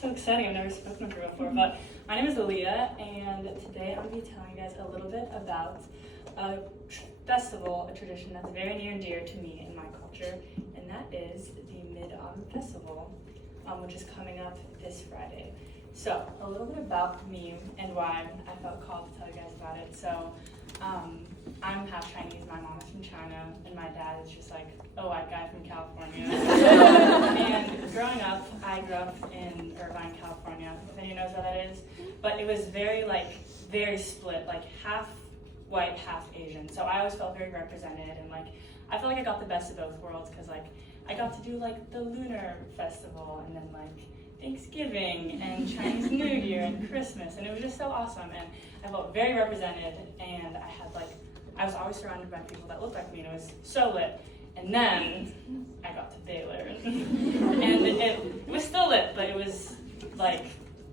so exciting. I've never spoken to her before, but my name is Aaliyah, and today I'm going to be telling you guys a little bit about a festival, a tradition that's very near and dear to me and my culture, and that is the Mid-Autumn Festival, which is coming up this Friday. So, a little bit about me and why I felt called to tell you guys about it. So, I'm half Chinese, my mom is from China, and my dad is just like a white guy from California. And growing up, I grew up in Irvine, California, if anyone knows where that is. But it was very split, like half white, half Asian. So I always felt very represented, and I felt like I got the best of both worlds, because I got to do the lunar festival, and then Thanksgiving and Chinese New Year and Christmas, and it was just so awesome, and I felt very represented, and I was always surrounded by people that looked like me, and it was so lit. And then I got to Baylor, and it was still lit, but it was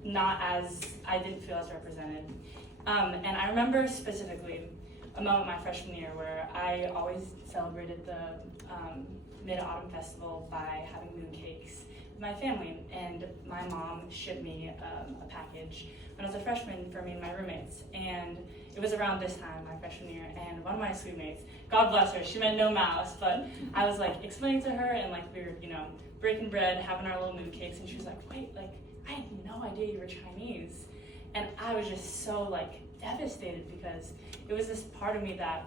not as, I didn't feel as represented. And I remember specifically a moment my freshman year where I always celebrated the Mid-Autumn Festival by having mooncakes with my family, and my mom shipped me a package when I was a freshman for me and my roommates, and it was around this time, my freshman year, and one of my suite mates, God bless her, she meant no malice, but I was explaining to her, and we were, breaking bread, having our little mooncakes, and she was like, wait, I had no idea you were Chinese. And I was just so devastated, because it was this part of me that,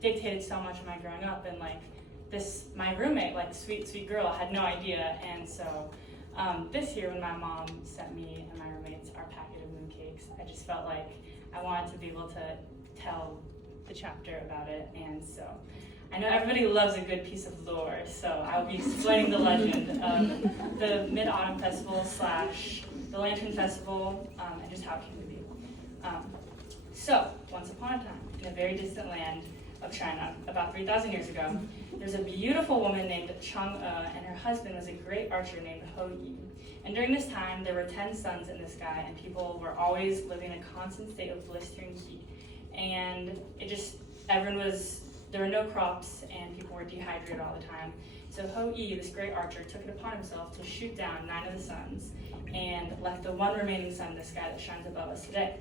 dictated so much of my growing up, and my roommate, sweet girl, had no idea. And so this year when my mom sent me and my roommates our packet of mooncakes, I just felt like I wanted to be able to tell the chapter about it. And so I know everybody loves a good piece of lore, so I'll be explaining the legend of the Mid-Autumn Festival / the Lantern Festival, and just how it came to be. So, once upon a time, in a very distant land of China, about 3,000 years ago, there's a beautiful woman named chang'e, and her husband was a great archer named hou. And during this time, there were 10 suns in the sky, and people were always living in a constant state of blistering heat. And there were no crops, and people were dehydrated all the time. So hou, this great archer, took it upon himself to shoot down 9 of the suns, and left the one remaining sun in the sky that shines above us today.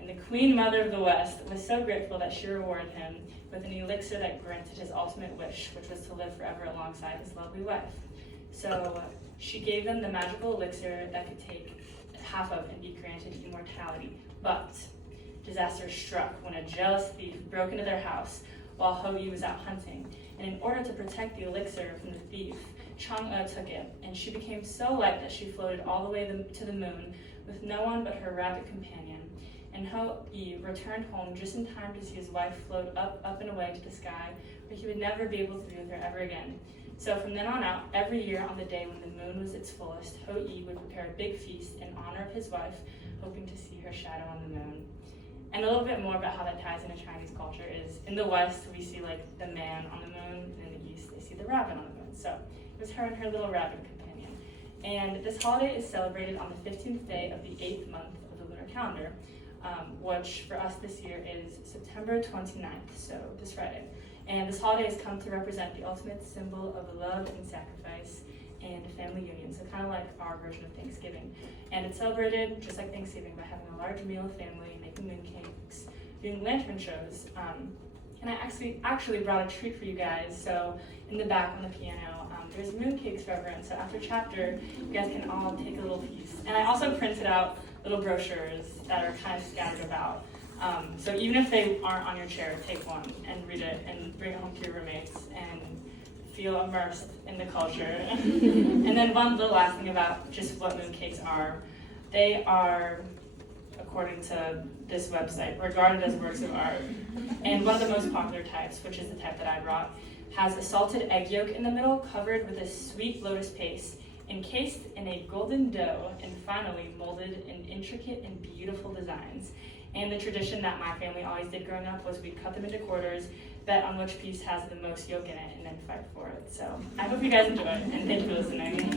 And the Queen Mother of the West was so grateful that she rewarded him with an elixir that granted his ultimate wish, which was to live forever alongside his lovely wife. So she gave them the magical elixir that could take half of and be granted immortality. But disaster struck when a jealous thief broke into their house while hou was out hunting. And in order to protect the elixir from the thief, chang'e took it, and she became so light that she floated all the way to the moon with no one but her rabbit companion. And hou returned home just in time to see his wife float up and away to the sky, where he would never be able to be with her ever again. So from then on out, every year on the day when the moon was its fullest, hou would prepare a big feast in honor of his wife, hoping to see her shadow on the moon. And a little bit more about how that ties into Chinese culture is, in the West, we see the man on the moon, and in the East, they see the rabbit on the moon. So it was her and her little rabbit companion. And this holiday is celebrated on the 15th day of the 8th month of the lunar calendar, which for us this year is September 29th, so this Friday. And this holiday has come to represent the ultimate symbol of love and sacrifice and family union, so kind of like our version of Thanksgiving. And it's celebrated just like Thanksgiving by having a large meal of family, making mooncakes, doing lantern shows. And I actually brought a treat for you guys. So in the back on the piano, there's mooncakes for everyone. So after chapter, you guys can all take a little piece. And I also printed out little brochures that are kind of scattered about. So even if they aren't on your chair, take one and read it and bring it home to your roommates and feel immersed in the culture. And then one little last thing about just what mooncakes are. They are, according to this website, regarded as works of art. And one of the most popular types, which is the type that I brought, has a salted egg yolk in the middle covered with a sweet lotus paste, encased in a golden dough, and finally molded in intricate and beautiful designs. And the tradition that my family always did growing up was we'd cut them into quarters, bet on which piece has the most yolk in it, and then fight for it. So I hope you guys enjoy it, and thank you for listening.